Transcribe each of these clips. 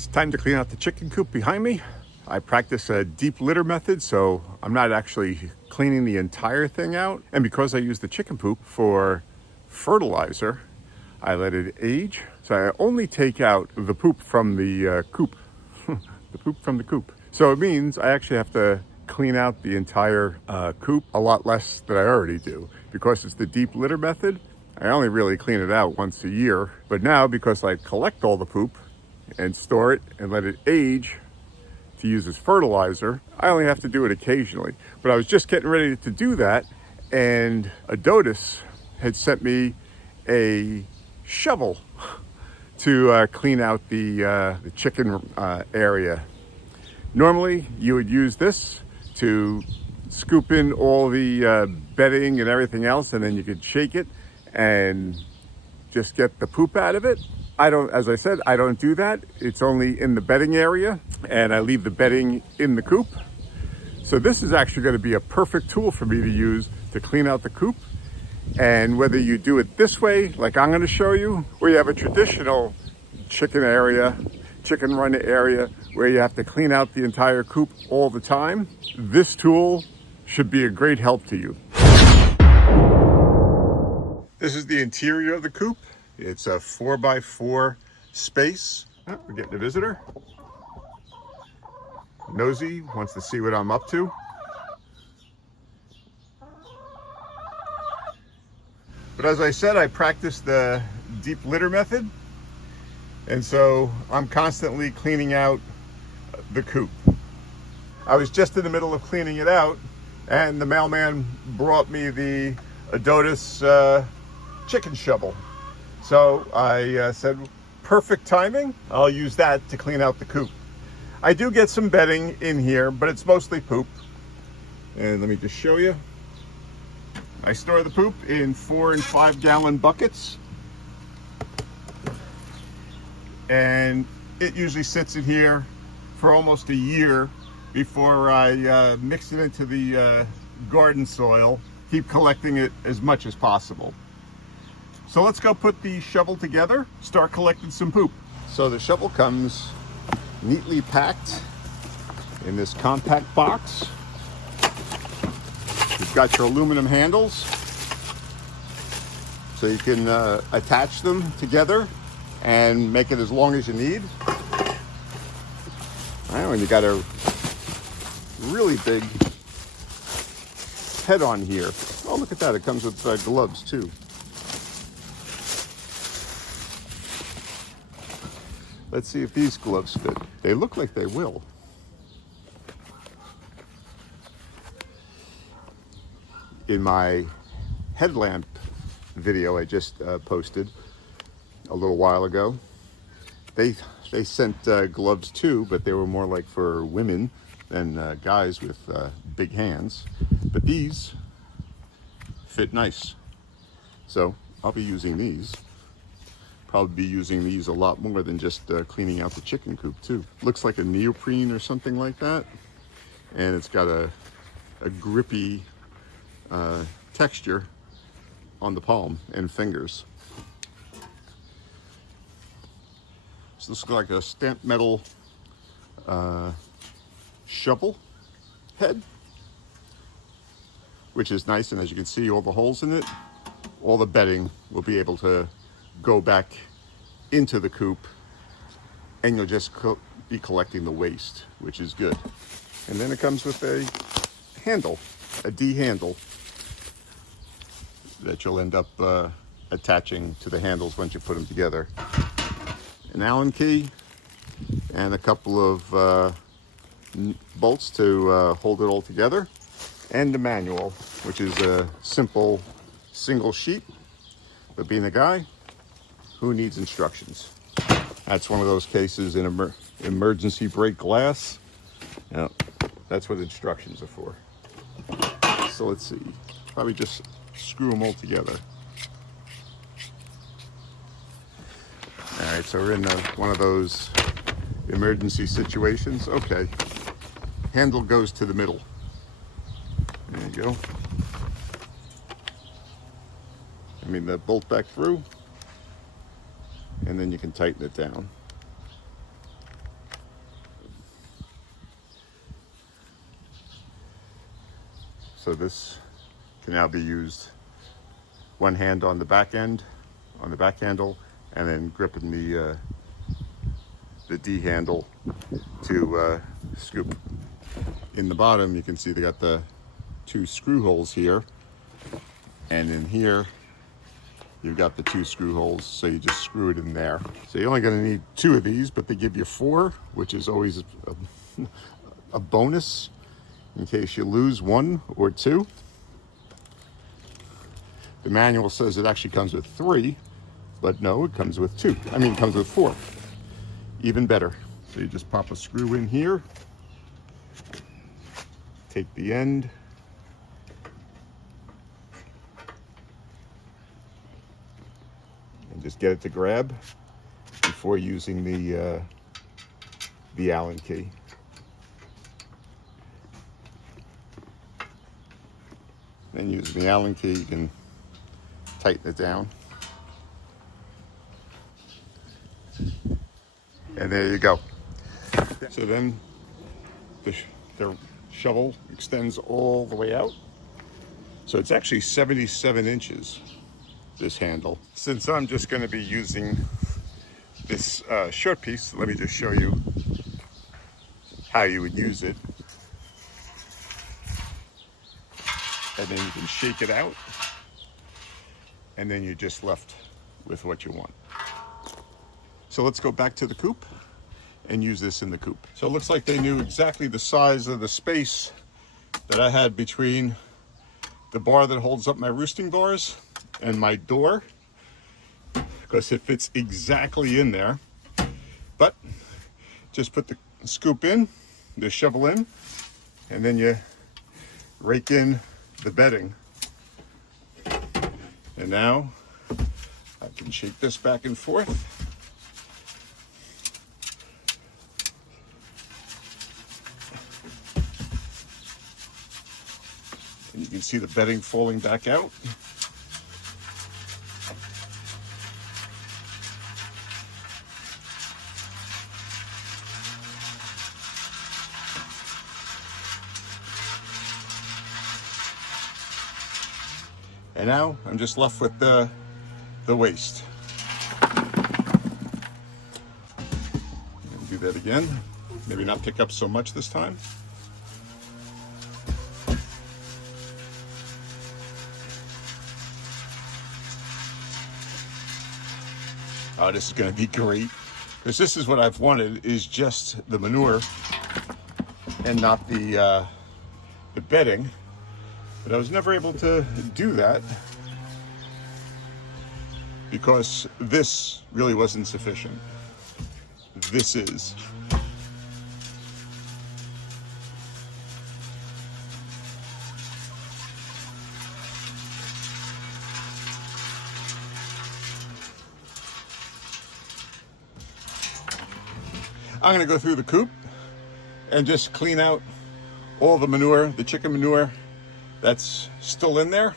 It's time to clean out the chicken coop behind me. I practice a deep litter method, so I'm not actually cleaning the entire thing out. And because I use the chicken poop for fertilizer, I let it age. So I only take out the poop from the coop, the poop from the coop. So it means I actually have to clean out the entire coop a lot less than I already do. Because it's the deep litter method, I only really clean it out once a year. But now, because I collect all the poop and store it and let it age to use as fertilizer, I only have to do it occasionally. But I was just getting ready to do that, and Apodess had sent me a shovel to clean out the chicken area. Normally, you would use this to scoop in all the bedding and everything else, and then you could shake it and just get the poop out of it. As I said, I don't do that. It's only in the bedding area, and I leave the bedding in the coop. So this is actually going to be a perfect tool for me to use to clean out the coop. And whether you do it this way, like I'm going to show you, or you have a traditional chicken run area where you have to clean out the entire coop all the time, this tool should be a great help to you. This is the interior of the coop. It's a 4x4 space. Oh, we're getting a visitor. Nosy, wants to see what I'm up to. But as I said, I practice the deep litter method. And so I'm constantly cleaning out the coop. I was just in the middle of cleaning it out, and the mailman brought me the Apodess chicken shovel. So I said, perfect timing. I'll use that to clean out the coop. I do get some bedding in here, but it's mostly poop. And let me just show you. I store the poop in 4 and 5 gallon buckets. And it usually sits in here for almost a year before I mix it into the garden soil. Keep collecting it as much as possible. So let's go put the shovel together, start collecting some poop. So the shovel comes neatly packed in this compact box. You've got your aluminum handles, so you can attach them together and make it as long as you need. And you got a really big head on here. Oh, look at that, it comes with gloves too. Let's see if these gloves fit. They look like they will. In my headlamp video I just posted a little while ago, they sent gloves too, but they were more like for women than guys with big hands. But these fit nice. So I'll be using these. Probably be using these a lot more than just cleaning out the chicken coop too. Looks like a neoprene or something like that. And it's got a grippy texture on the palm and fingers. So this looks like a stamped metal shovel head, which is nice. And as you can see, all the holes in it, all the bedding will be able to go back into the coop, and you'll just be collecting the waste, which is good. And then it comes with a handle, a D handle, that you'll end up attaching to the handles once you put them together. An Allen key and a couple of bolts to hold it all together, and a manual, which is a simple single sheet. But being a guy, who needs instructions? That's one of those cases in emergency break glass. Yeah, that's what instructions are for. So let's see, probably just screw them all together. All right, so we're in one of those emergency situations. Okay, handle goes to the middle. There you go. The bolt back through, and then you can tighten it down. So this can now be used one hand on the back end, on the back handle, and then gripping the D handle to scoop. In the bottom, you can see they got the 2 screw holes here, and in here you've got the 2 screw holes, so you just screw it in there. So you're only going to need 2 of these, but they give you 4, which is always a bonus in case you lose 1 or 2. The manual says it actually comes with 3, but no, it comes with 2. I mean, it comes with 4. Even better. So you just pop a screw in here, take the end, and just get it to grab before using the Allen key. Then using the Allen key, you can tighten it down. And there you go. So then the shovel extends all the way out. So it's actually 77 inches, this handle. Since I'm just going to be using this short piece, let me just show you how you would use it. And then you can shake it out, and then you're just left with what you want. So let's go back to the coop and use this in the coop. So it looks like they knew exactly the size of the space that I had between the bar that holds up my roosting bars and my door, because it fits exactly in there. But just put the scoop in, the shovel in, and then you rake in the bedding. And now I can shake this back and forth. And you can see the bedding falling back out. And now I'm just left with the waste. Do that again. Maybe not pick up so much this time. Oh, this is going to be great, because this is what I've wanted, is just the manure and not the bedding. But I was never able to do that because this really wasn't sufficient. This is. I'm going to go through the coop and just clean out all the manure, the chicken manure that's still in there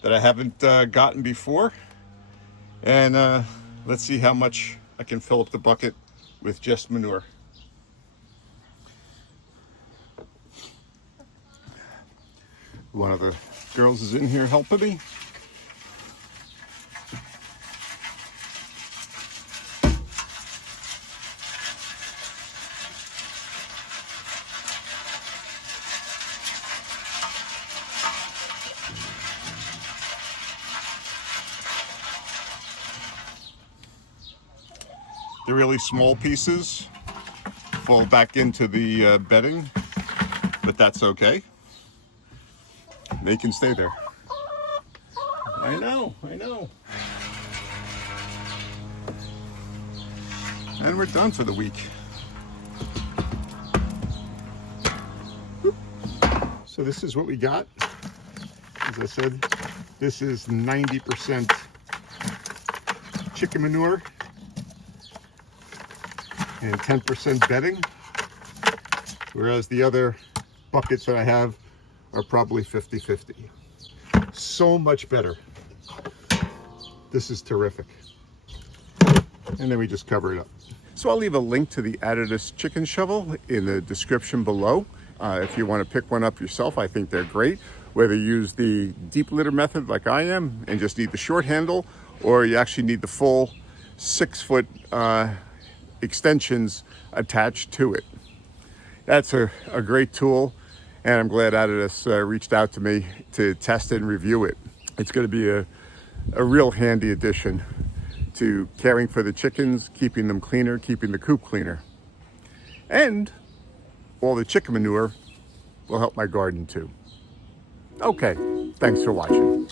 that I haven't gotten before. And let's see how much I can fill up the bucket with just manure. One of the girls is in here helping me. The really small pieces fall back into the bedding, but that's okay. They can stay there. I know. And we're done for the week. So this is what we got. As I said, this is 90% chicken manure and 10% bedding, whereas the other buckets that I have are probably 50-50. So much better. This is terrific. And then we just cover it up. So I'll leave a link to the Apodess chicken shovel in the description below, If you want to pick one up yourself, I think they're great. Whether you use the deep litter method like I am and just need the short handle, or you actually need the full 6-foot extensions attached to it. That's a great tool, and I'm glad Apodess reached out to me to test it and review it. It's going to be a real handy addition to caring for the chickens, keeping them cleaner, keeping the coop cleaner. And all the chicken manure will help my garden too. Okay, thanks for watching.